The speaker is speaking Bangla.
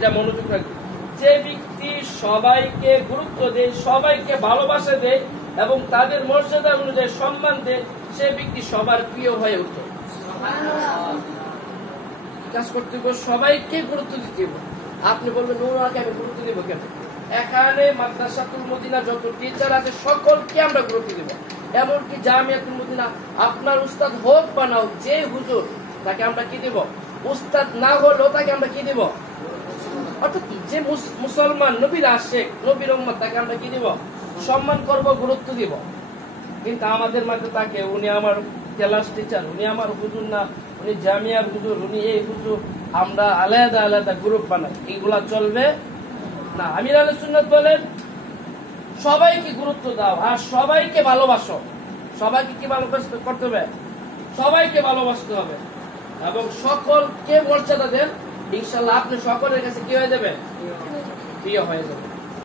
এটা মনোযোগ রাখবে। যে ব্যক্তি সবাইকে গুরুত্ব দেয়, সবাইকে ভালোবাসা দেয় এবং তাদের মর্যাদা অনুযায়ী সম্মান দেয়, সে ব্যক্তি সবার প্রিয় হয়ে ওঠে। কাজ করতে হবে, সবাইকে গুরুত্ব দিতে হবে। আপনি বলবেন ওনাকে আমি গুরুত্ব দিব কেন? এখানে মাদ্রাসাতুল মদিনা যত টিচার আছে সকলকে আমরা গুরুত্ব দিব। এমনকি জামিয়াতুল মদিনা আপনার উস্তাদ হোক বা না হোক, যে হুজুর তাকে আমরা কি দিব? উস্তাদ না হলেও তাকে আমরা কি দিব? অর্থাৎ যে মুসলমান নবীর আশেক, নবীর উম্মত, তাকে আমরা কি দিব? সম্মান করব, গুরুত্ব দিব। কিন্তু আমাদের মাঝে তাকে উনি আমার ক্লাস টিচার, উনি আমার হুজুর না, উনি জামিয়ার হুজুর, উনি এই হুজুর, আমরা আলাদা আলাদা গ্রুপ বানাই, এইগুলা চলবে না। আমির আহলে সুন্নাত বলেন সবাইকে গুরুত্ব দাও আর সবাইকে ভালোবাসো। সবাইকে কি ভালোবাসতে করতে হবে? সবাইকে ভালোবাসতে হবে এবং সকলকে মর্যাদা দেন। ইনশাআল্লাহ আপনি সকলের কাছে কি হয়ে যাবে? প্রিয় হয়ে যাবে।